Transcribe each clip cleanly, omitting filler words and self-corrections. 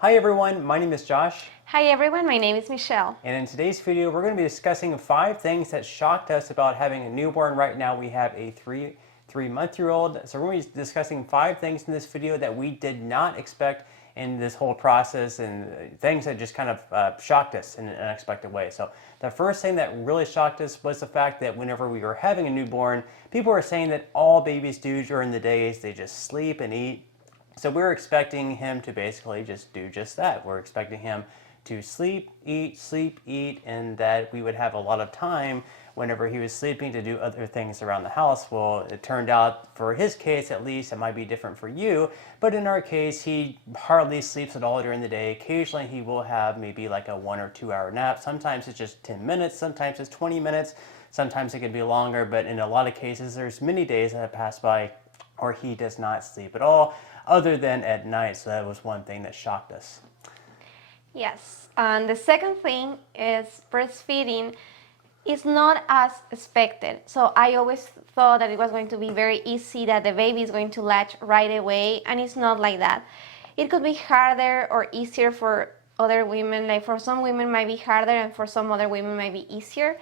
Hi everyone, my name is Josh. Hi everyone, my name is Michelle. And in today's video, we're going to be discussing 5 things that shocked us about having a newborn. Right now we have a three-month-old. So we're going to be discussing 5 things in this video that we did not expect in this whole process, and things that just kind of shocked us in an unexpected way. So the first thing that really shocked us was the fact that whenever we were having a newborn, people were saying that all babies do during the day is they just sleep and eat. So we're expecting him to basically just do just that. We're expecting him to sleep, eat, and that we would have a lot of time whenever he was sleeping to do other things around the house. Well, it turned out, for his case at least, it might be different for you, but in our case, he hardly sleeps at all during the day. Occasionally, he will have maybe like a 1 or 2 hour nap. Sometimes it's just 10 minutes, sometimes it's 20 minutes, sometimes it could be longer, but in a lot of cases, there's many days that have passed by or he does not sleep at all, other than at night. So that was one thing that shocked us. Yes, and the second thing is breastfeeding is not as expected. So I always thought that it was going to be very easy, that the baby is going to latch right away, and it's not like that. It could be harder or easier for other women. Like for some women might be harder and for some other women might be easier.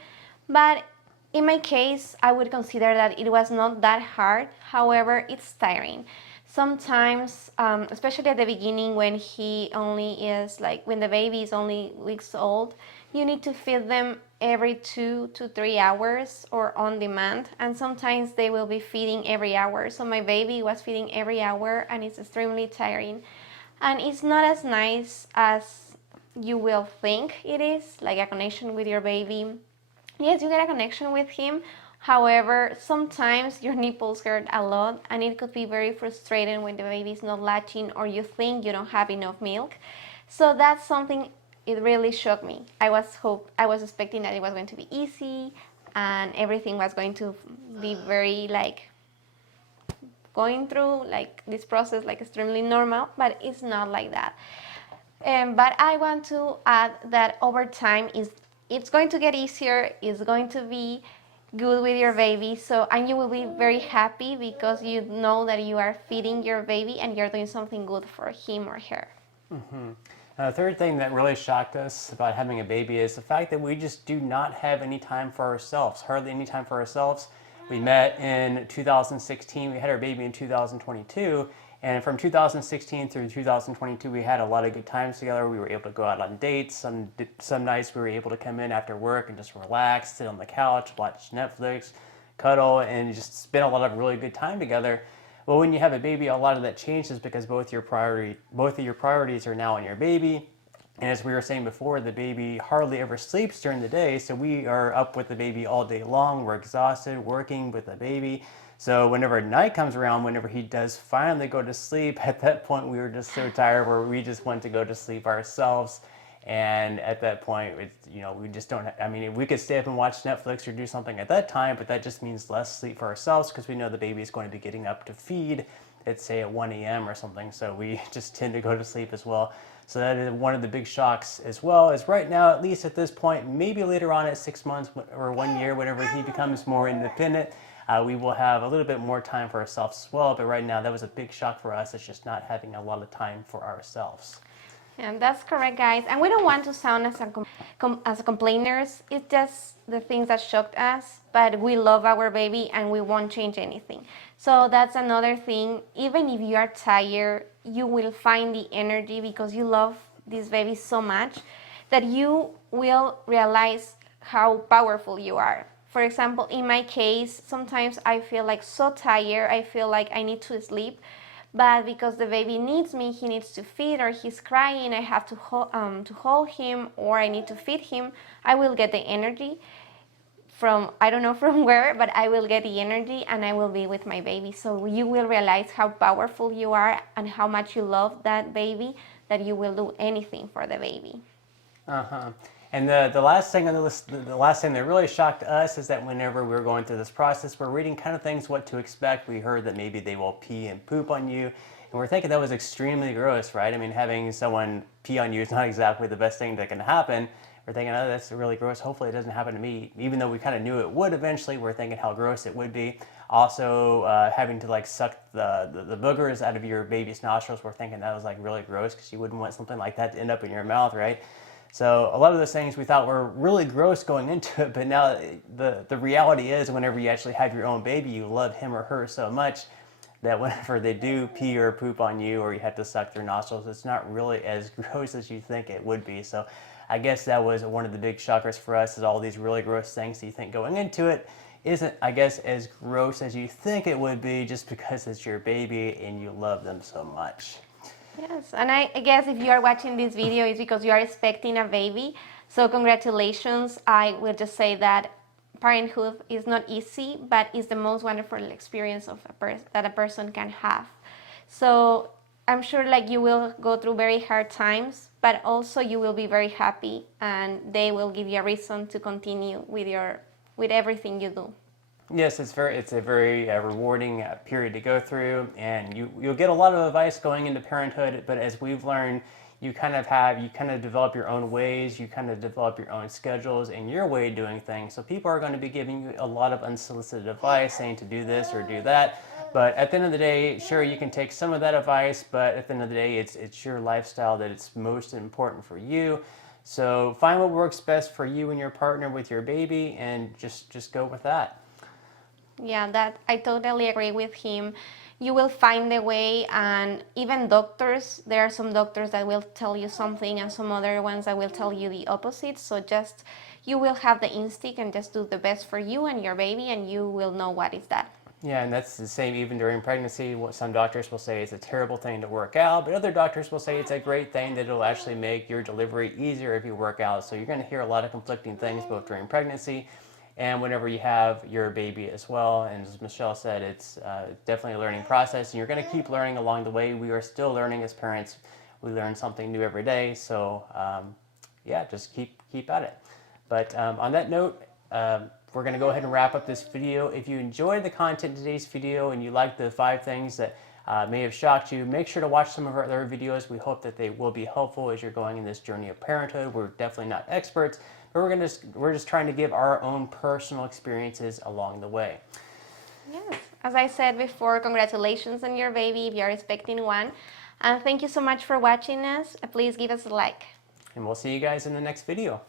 But in my case, I would consider that it was not that hard. However, it's tiring. Sometimes, especially at the beginning when he only is when the baby is only weeks old, you need to feed them every 2 to 3 hours or on demand. And sometimes they will be feeding every hour. So my baby was feeding every hour and it's extremely tiring. And it's not as nice as you will think it is, like a connection with your baby. Yes, you get a connection with him. However, sometimes your nipples hurt a lot and it could be very frustrating when the baby is not latching or you think you don't have enough milk. So that's something, it really shocked me. I was expecting that it was going to be easy and everything was going to be very going through this process extremely normal, but it's not like that. But I want to add that over time it's going to get easier, it's going to be good with your baby, and you will be very happy because you know that you are feeding your baby and you're doing something good for him or her. Mm-hmm. The third thing that really shocked us about having a baby is the fact that we just do not have any time for ourselves, hardly any time for ourselves. We met in 2016, we had our baby in 2022, and from 2016 through 2022, we had a lot of good times together. We were able to go out on dates. Some nights we were able to come in after work and just relax, sit on the couch, watch Netflix, cuddle, and just spend a lot of really good time together. Well, when you have a baby, a lot of that changes because both of your priorities are now on your baby. And as we were saying before, the baby hardly ever sleeps during the day, so we are up with the baby all day long. We're exhausted working with the baby. So whenever night comes around, whenever he does finally go to sleep, at that point we were just so tired where we just want to go to sleep ourselves. And at that point, we just don't, we could stay up and watch Netflix or do something at that time, but that just means less sleep for ourselves because we know the baby is going to be getting up to feed at, say, at 1 a.m. or something. So we just tend to go to sleep as well. So that is one of the big shocks as well, is right now, at least at this point, maybe later on at 6 months or 1 year, whenever he becomes more independent, we will have a little bit more time for ourselves as well. But right now, that was a big shock for us. It's just not having a lot of time for ourselves. And that's correct, guys. And we don't want to sound as complainers. It's just the things that shocked us. But we love our baby and we won't change anything. So that's another thing. Even if you are tired, you will find the energy because you love this baby so much that you will realize how powerful you are. For example, in my case, sometimes I feel so tired. I feel like I need to sleep. But because the baby needs me, he needs to feed or he's crying, I have to hold him or I need to feed him, I will get the energy from, I don't know from where, but I will get the energy and I will be with my baby. So you will realize how powerful you are and how much you love that baby, that you will do anything for the baby. Uh-huh. And the last thing on the list, the last thing that really shocked us is that whenever we were going through this process, we're reading kind of things what to expect. We heard that maybe they will pee and poop on you, and we're thinking that was extremely gross, right? I mean, having someone pee on you is not exactly the best thing that can happen. We're thinking, oh, that's really gross. Hopefully it doesn't happen to me. Even though we kind of knew it would eventually, we're thinking how gross it would be. Also, having to like suck the boogers out of your baby's nostrils, we're thinking that was like really gross because you wouldn't want something like that to end up in your mouth, right? So a lot of those things we thought were really gross going into it, but now the reality is whenever you actually have your own baby, you love him or her so much that whenever they do pee or poop on you or you have to suck their nostrils, it's not really as gross as you think it would be. So I guess that was one of the big shockers for us, is all these really gross things that you think going into it isn't, I guess, as gross as you think it would be, just because it's your baby and you love them so much. Yes, and I guess if you are watching this video, it's because you are expecting a baby. So congratulations. I will just say that parenthood is not easy, but it's the most wonderful experience of that a person can have. So I'm sure like you will go through very hard times, but also you will be very happy, and they will give you a reason to continue with everything you do. Yes, it's a very rewarding period to go through, and you'll get a lot of advice going into parenthood. But as we've learned, you kind of develop your own ways, you kind of develop your own schedules and your way of doing things. So people are going to be giving you a lot of unsolicited advice, saying to do this or do that. But at the end of the day, sure, you can take some of that advice, but at the end of the day, it's your lifestyle that it's most important for you. So find what works best for you and your partner with your baby, and just go with that. Yeah, that I totally agree with him. You will find the way, and even doctors, there are some doctors that will tell you something and some other ones that will tell you the opposite. So just, you will have the instinct and just do the best for you and your baby, and you will know what is that. Yeah, and that's the same even during pregnancy. What some doctors will say it's a terrible thing to work out, but other doctors will say it's a great thing, that it'll actually make your delivery easier if you work out. So you're going to hear a lot of conflicting things both during pregnancy and whenever you have your baby as well. And as Michelle said, it's definitely a learning process, and you're going to keep learning along the way. We are still learning as parents. We learn something new every day. So yeah, just keep at it. But on that note, we're going to go ahead and wrap up this video. If you enjoyed the content in today's video and you like the 5 things that may have shocked you, make sure to watch some of our other videos. We hope that they will be helpful as you're going in this journey of parenthood. We're definitely not experts, but we're just trying to give our own personal experiences along the way. Yes, as I said before, congratulations on your baby if you are expecting one. And thank you so much for watching us. Please give us a like. And we'll see you guys in the next video.